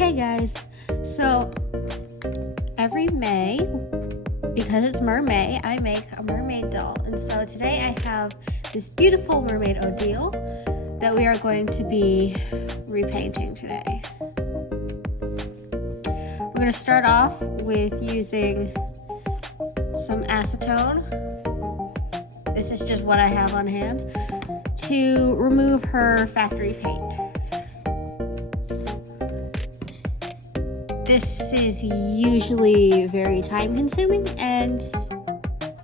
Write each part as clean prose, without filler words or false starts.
Okay guys, so every May, because it's Mermay, I make a mermaid doll. And so today I have this beautiful mermaid Odile that we are going to be repainting today. We're going to start off with using some acetone. This is just what I have on hand to remove her factory paint. This is usually very time consuming and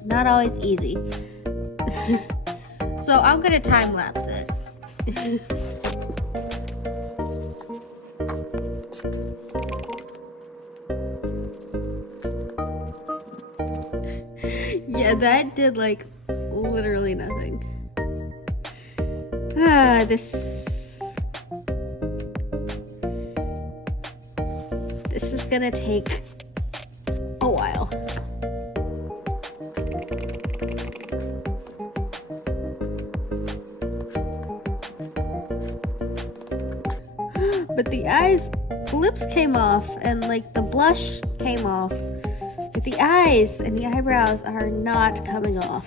not always easy. So I'm gonna time lapse it. Yeah, that did like literally nothing. This is gonna take a while. But the lips came off and like the blush came off. But the eyes and the eyebrows are not coming off.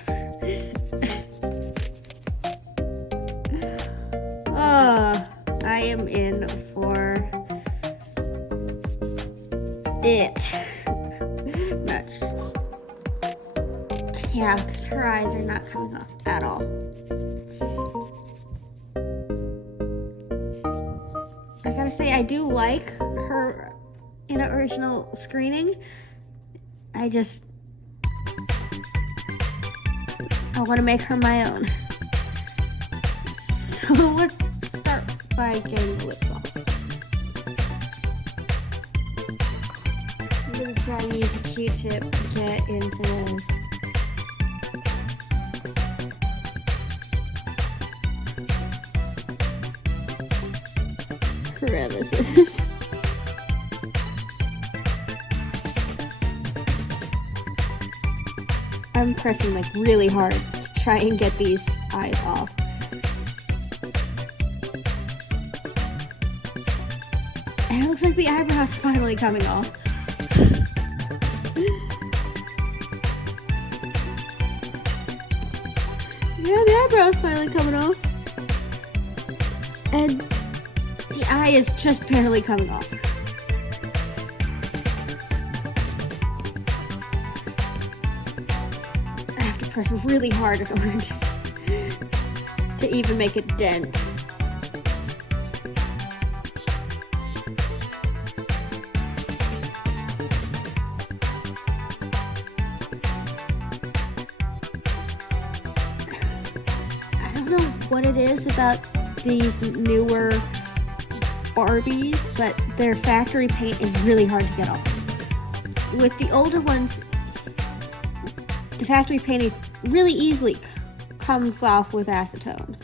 Oh, I am in for it. Yeah, because her eyes are not coming off at all. I gotta say, I do like her in an original screening. I want to make her my own. So let's start by getting the lips off. I'm gonna try and use a Q-tip to get into the crevices. I'm pressing like really hard to try and get these eyes off. And it looks like the eyebrow's finally coming off. Yeah, the eyebrow's finally coming off. And the eye is just barely coming off. I have to press really hard in order to even make a dent. I don't know what it is about these newer Barbies, but their factory paint is really hard to get off. With the older ones, the factory paint really easily comes off with acetone.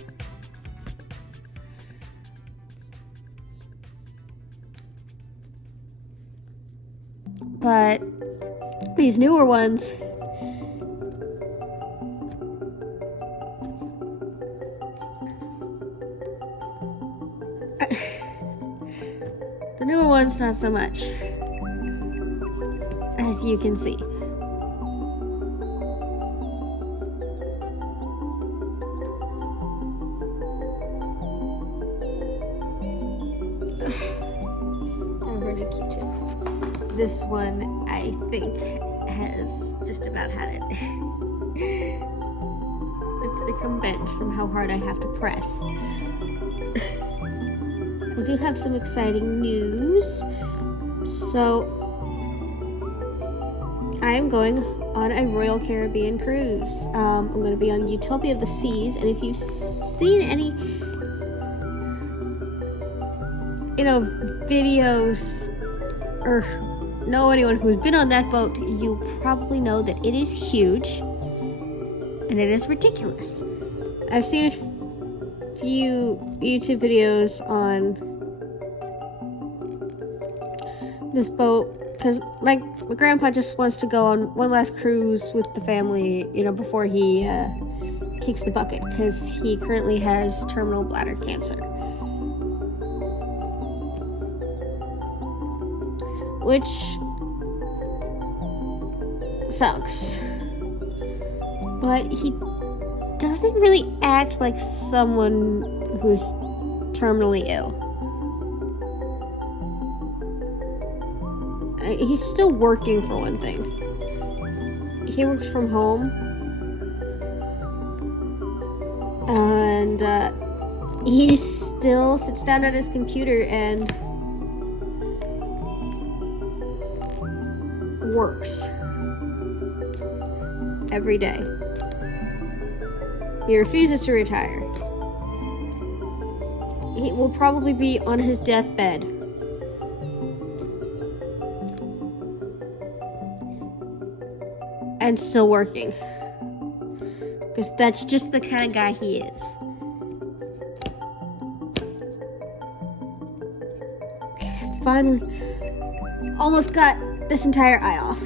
But these newer ones, the newer ones, not so much, as you can see. This one, I think, has just about had it. It's become bent from how hard I have to press. I do have some exciting news. So, I am going on a Royal Caribbean cruise. I'm going to be on Utopia of the Seas, and if you've seen any, videos or know anyone who's been on that boat, you probably know that it is huge and it is ridiculous. I've seen a few YouTube videos on this boat because my grandpa just wants to go on one last cruise with the family, before he kicks the bucket, because he currently has terminal bladder cancer. which sucks. But he doesn't really act like someone who's terminally ill. He's still working, for one thing. He works from home. And he still sits down at his computer and works every day. He refuses to retire. He will probably be on his deathbed. And still working. Because that's just the kind of guy he is. Finally, almost got this entire eye off.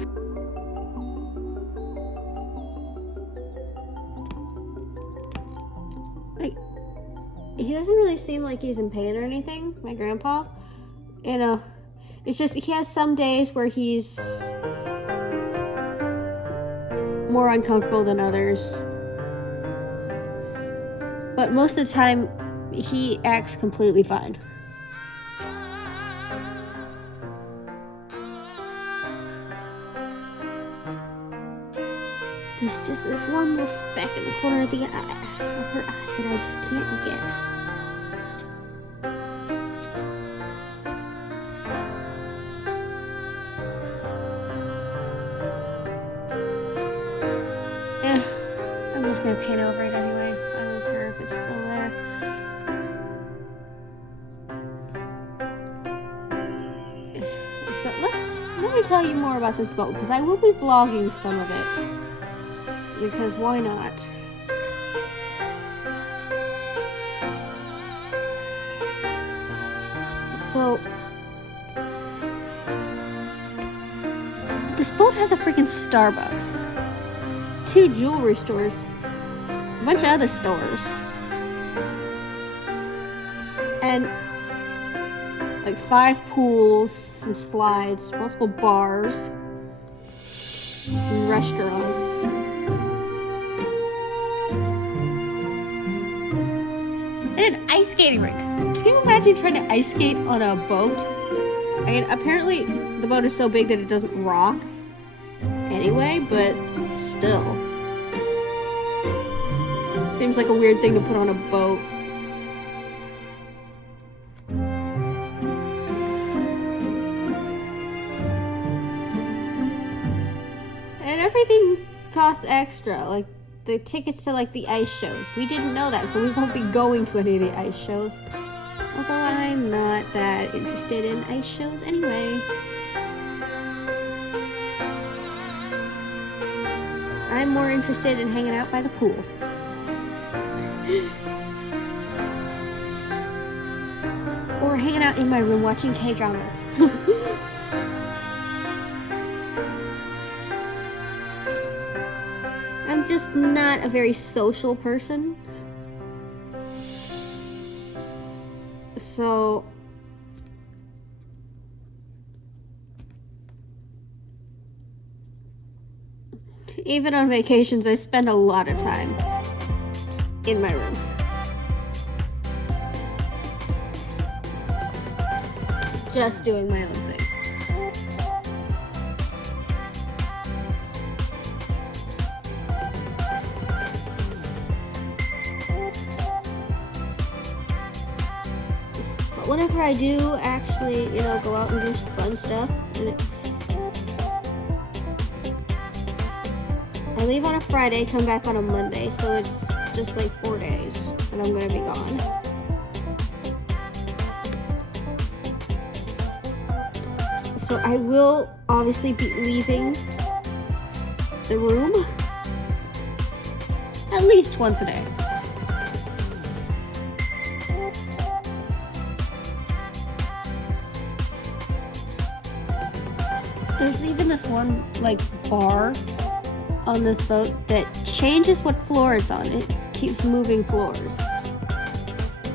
Like, he doesn't really seem like he's in pain or anything, my grandpa. You know, it's just he has some days where he's more uncomfortable than others. But most of the time, he acts completely fine. There's just this one little speck in the corner of her eye that I just can't get. I'm just gonna paint over it anyway, so I don't care if it's still there. So let me tell you more about this boat, because I will be vlogging some of it. Because why not? So this boat has a freaking Starbucks, 2 jewelry stores, a bunch of other stores, and like 5 pools, some slides, multiple bars, and restaurants. And an ice skating rink. Can you imagine trying to ice skate on a boat? I mean, apparently the boat is so big that it doesn't rock anyway, but still. Seems like a weird thing to put on a boat. And everything costs extra, like the tickets to like the ice shows. We didn't know that, so we won't be going to any of the ice shows. Although I'm not that interested in ice shows anyway. I'm more interested in hanging out by the pool. Or hanging out in my room watching K-dramas. I'm just not a very social person. So even on vacations, I spend a lot of time in my room. Just doing my own thing. But whenever I do actually, go out and do some fun stuff, I leave on a Friday, come back on a Monday, so it's just like 4 days and I'm gonna be gone. So I will obviously be leaving the room at least once a day. There's even this one bar on this boat that changes what floor it's on. It keeps moving floors.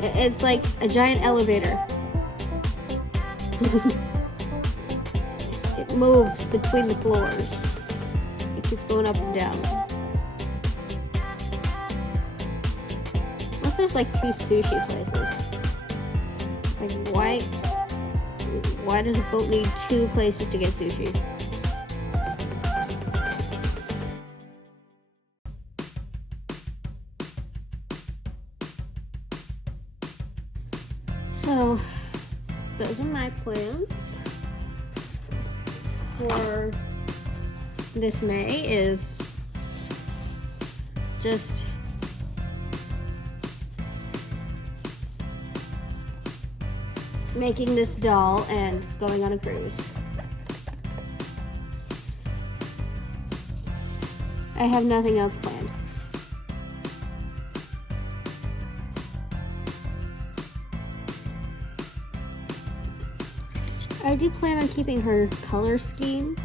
It's like a giant elevator. moves between the floors. It keeps going up and down. Unless there's like 2 sushi places. Like why does a boat need 2 places to get sushi? So those are my plans for this May, is just making this doll and going on a cruise. I have nothing else planned. I do plan on keeping her color scheme.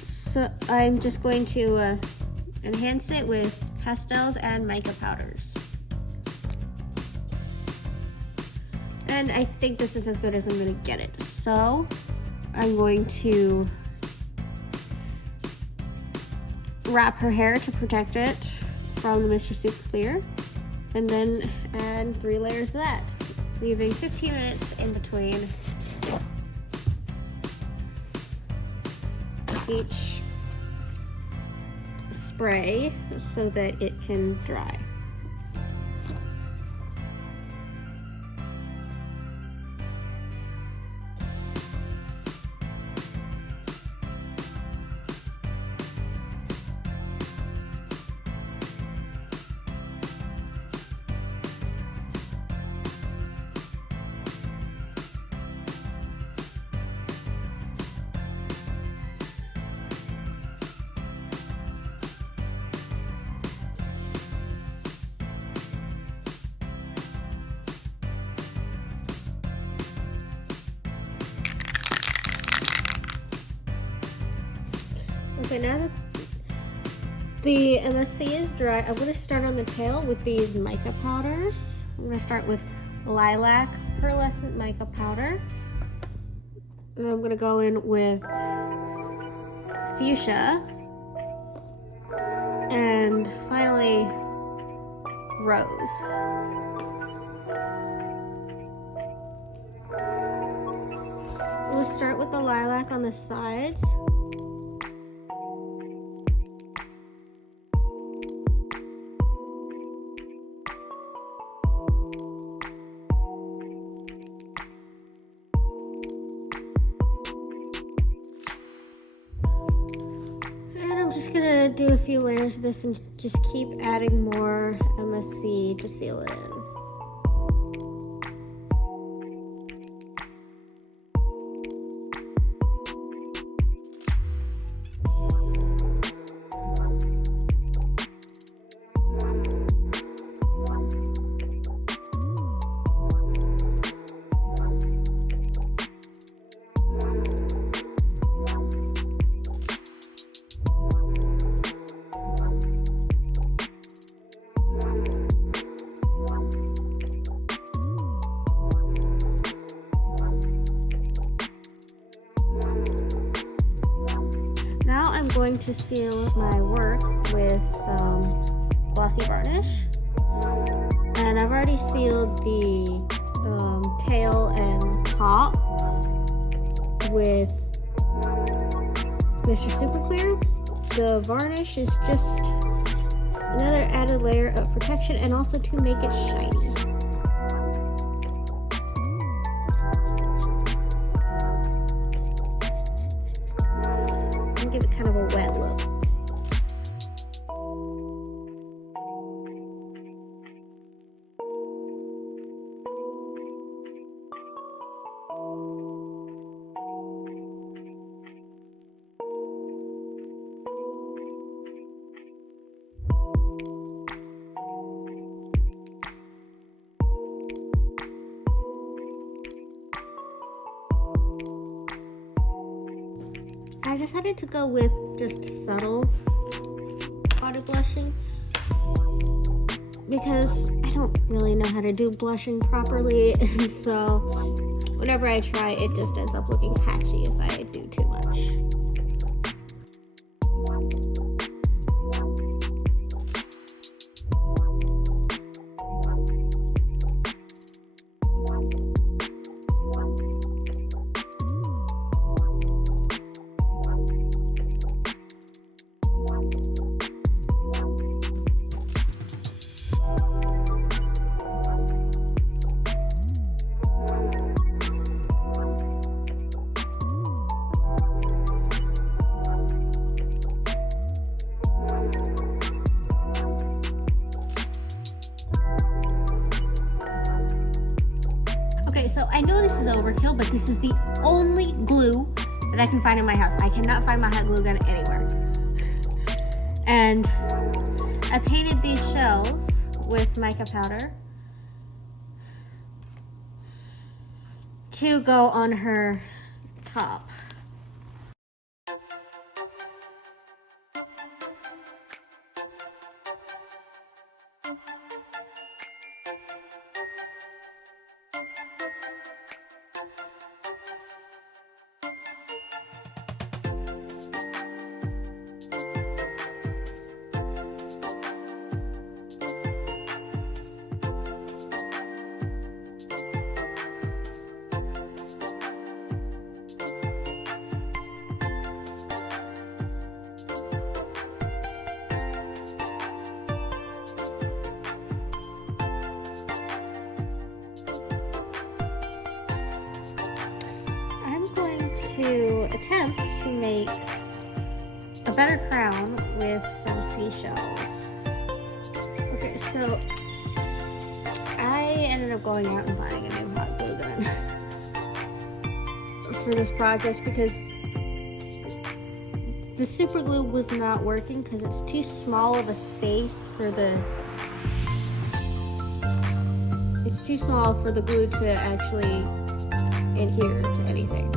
So I'm just going to enhance it with pastels and mica powders. And I think this is as good as I'm gonna get it. So I'm going to wrap her hair to protect it from the Mr. Super Clear, and then add 3 layers of that, leaving 15 minutes in between each spray so that it can dry. Okay, now that the MSC is dry, I'm going to start on the tail with these mica powders. I'm going to start with lilac pearlescent mica powder. And I'm going to go in with fuchsia. And finally, rose. We'll start with the lilac on the sides. Just gonna do a few layers of this and just keep adding more MSC to seal it in. Now I'm going to seal my work with some glossy varnish. And I've already sealed the tail and top with Mr. Super Clear. The varnish is just another added layer of protection and also to make it shiny. Give it kind of a wet look. I decided to go with just subtle body blushing because I don't really know how to do blushing properly, and so whenever I try, it just ends up looking patchy if I do too much. Okay, so I know this is overkill, but this is the only glue that I can find in my house. I cannot find my hot glue gun anywhere. And I painted these shells with mica powder to go on her top. To attempt to make a better crown with some seashells. Okay, so I ended up going out and buying a new hot glue gun for this project because the super glue was not working because it's too small of a space for the glue to actually adhere to anything.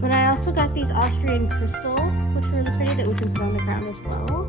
But I also got these Austrian crystals, which are really pretty, that we can put on the crown as well.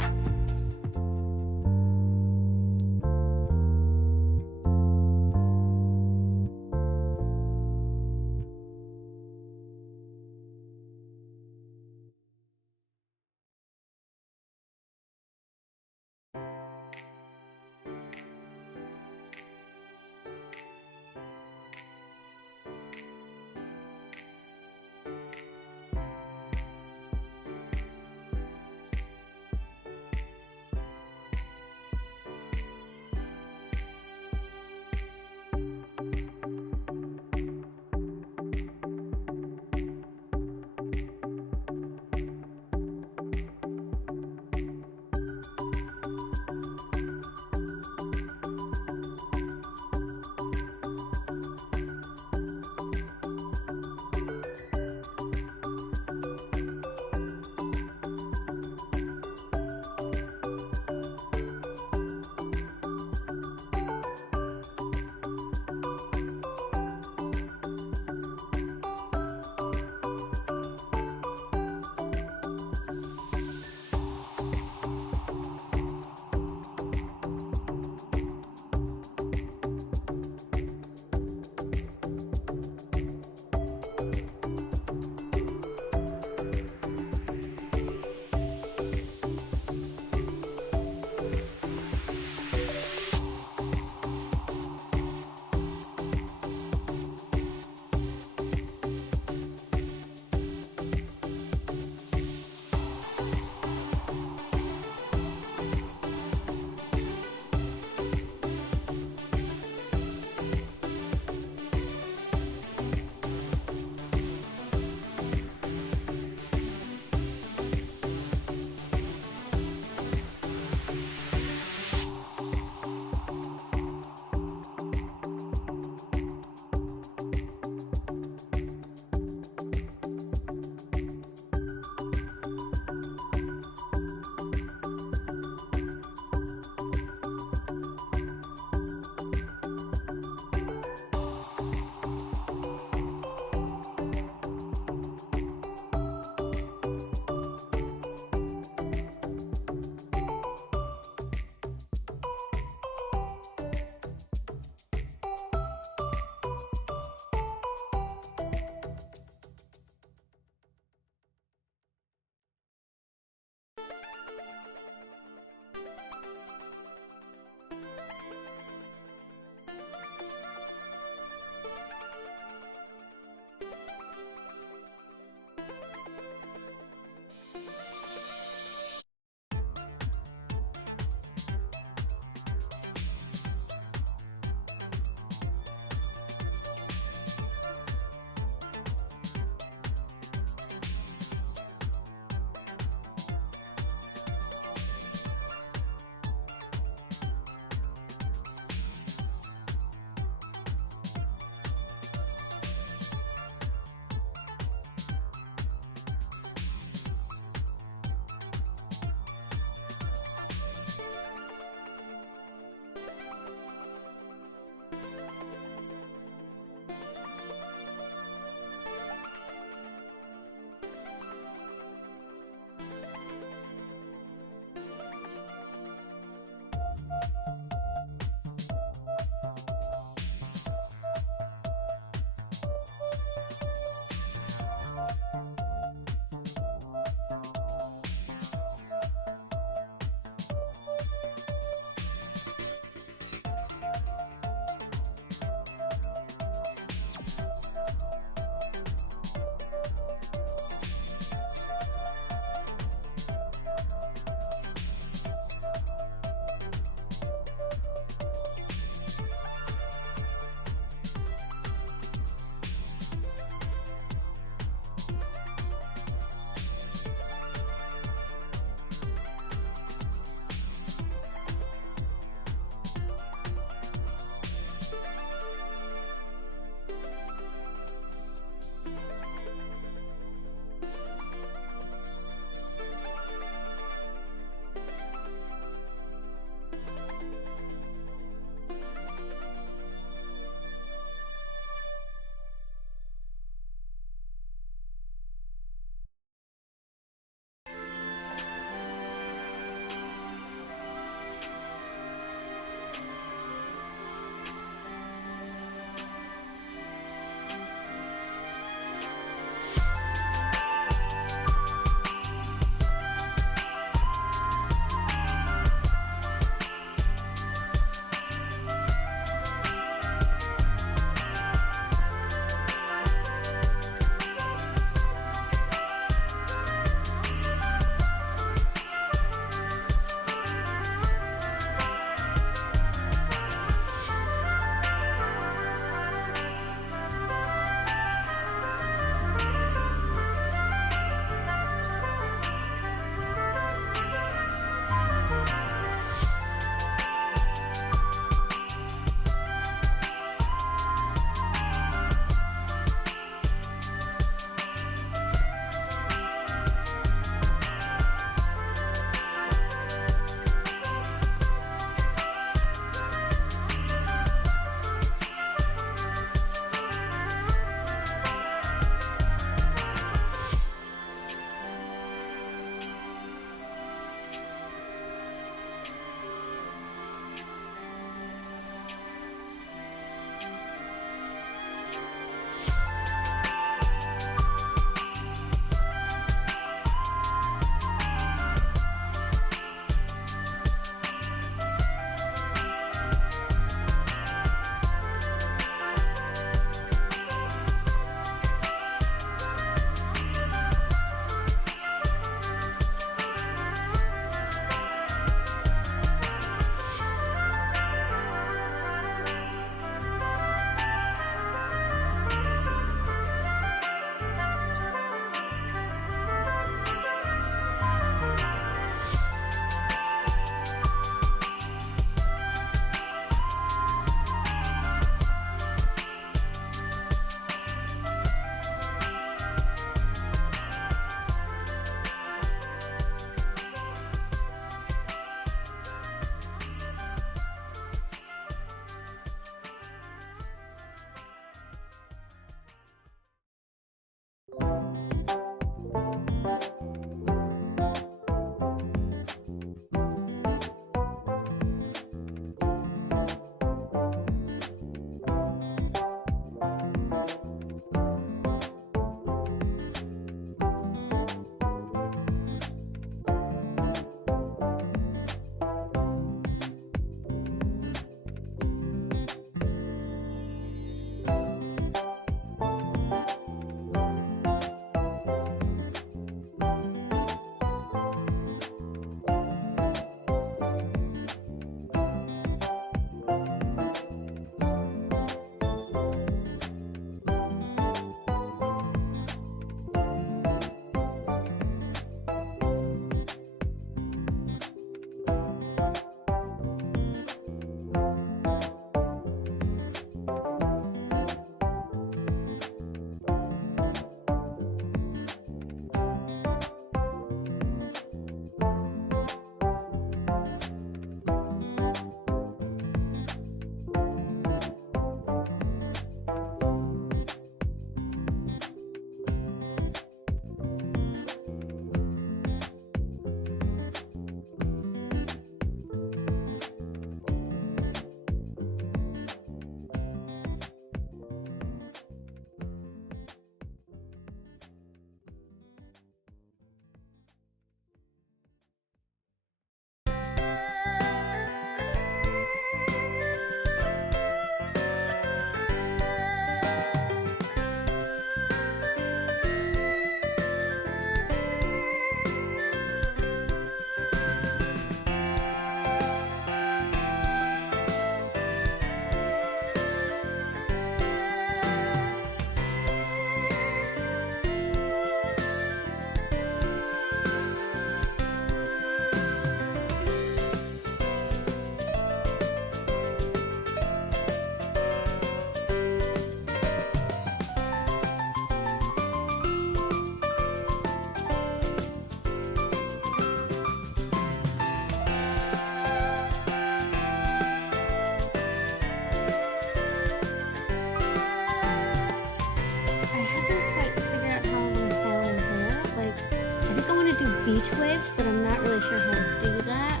beach waves, but I'm not really sure how to do that.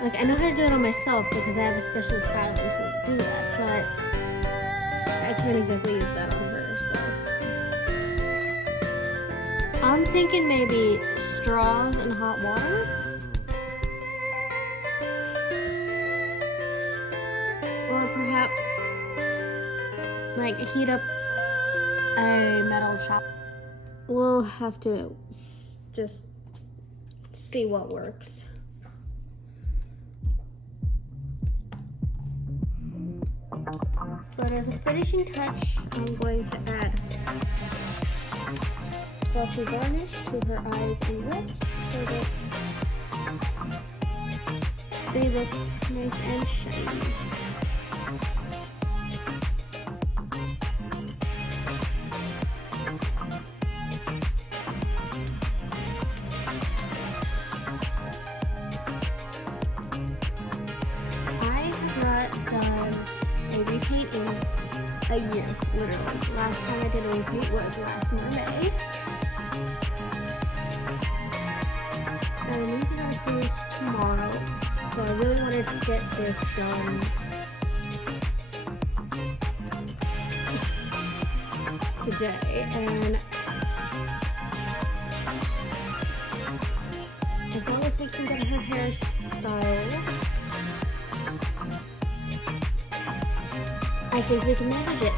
Like, I know how to do it on myself because I have a special styling to do that, but I can't exactly use that on her, so. I'm thinking maybe straws and hot water. Or perhaps, like, heat up a metal chop. We'll have to just see what works. But as a finishing touch, I'm going to add fluffy varnish to her eyes and lips so that they look nice and shiny. Repaint in a year, literally. Last time I did a repaint was last Mermay. And I'm leaving on a cruise tomorrow, so I really wanted to get this done today. And as long as we can get her hairstyle, I think we can manage it.